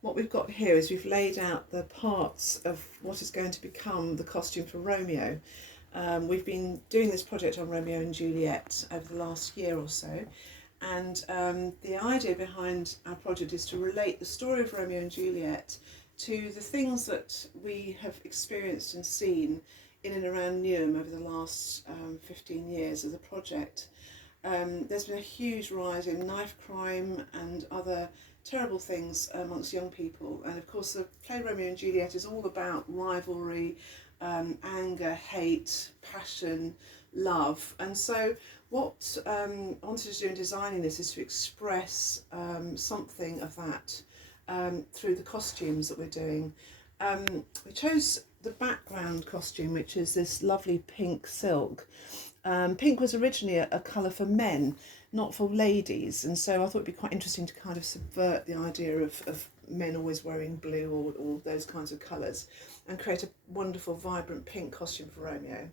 what we've got here is we've laid out the parts of what is going to become the costume for Romeo. We've been doing this project on Romeo and Juliet over the last year or so, and the idea behind our project is to relate the story of Romeo and Juliet to the things that we have experienced and seen in and around Newham over the last 15 years of the project. There's been a huge rise in knife crime and other terrible things amongst young people, and of course the play Romeo and Juliet is all about rivalry, anger, hate, passion, love. And so what I wanted to do in designing this is to express something of that through the costumes that we're doing. We chose the background costume, which is this lovely pink silk. Pink was originally a colour for men, not for ladies, and so I thought it'd be quite interesting to kind of subvert the idea of men always wearing blue or those kinds of colours, and create a wonderful vibrant pink costume for Romeo.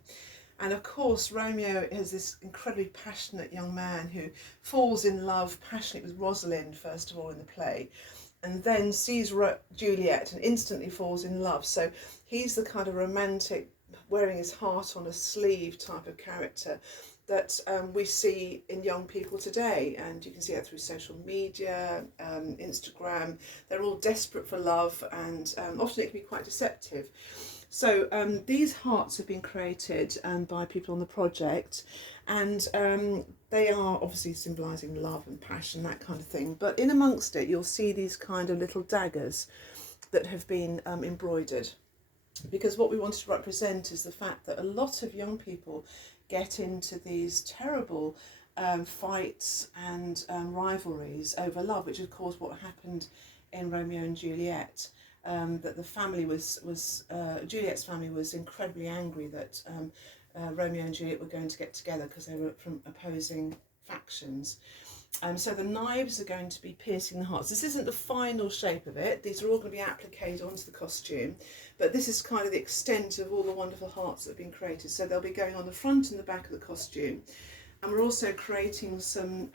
And of course Romeo is this incredibly passionate young man who falls in love passionately with Rosalind first of all in the play, and then sees Juliet and instantly falls in love. So he's the kind of romantic, wearing his heart on a sleeve type of character that we see in young people today, and you can see that through social media, Instagram. They're all desperate for love, and often it can be quite deceptive. So these hearts have been created by people on the project, and they are obviously symbolising love and passion, that kind of thing. But in amongst it, you'll see these kind of little daggers that have been embroidered, because what we wanted to represent is the fact that a lot of young people get into these terrible fights and rivalries over love, which of course what happened in Romeo and Juliet. That the family was Juliet's family was incredibly angry that Romeo and Juliet were going to get together because they were from opposing factions. So the knives are going to be piercing the hearts. This isn't the final shape of it. These are all going to be appliqued onto the costume, but this is kind of the extent of all the wonderful hearts that have been created. So they'll be going on the front and the back of the costume. And we're also creating some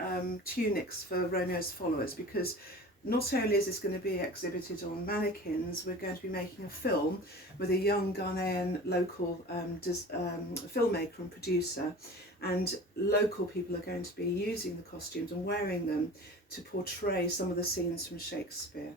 tunics for Romeo's followers, because not only is this going to be exhibited on mannequins, we're going to be making a film with a young Ghanaian local filmmaker and producer, and local people are going to be using the costumes and wearing them to portray some of the scenes from Shakespeare.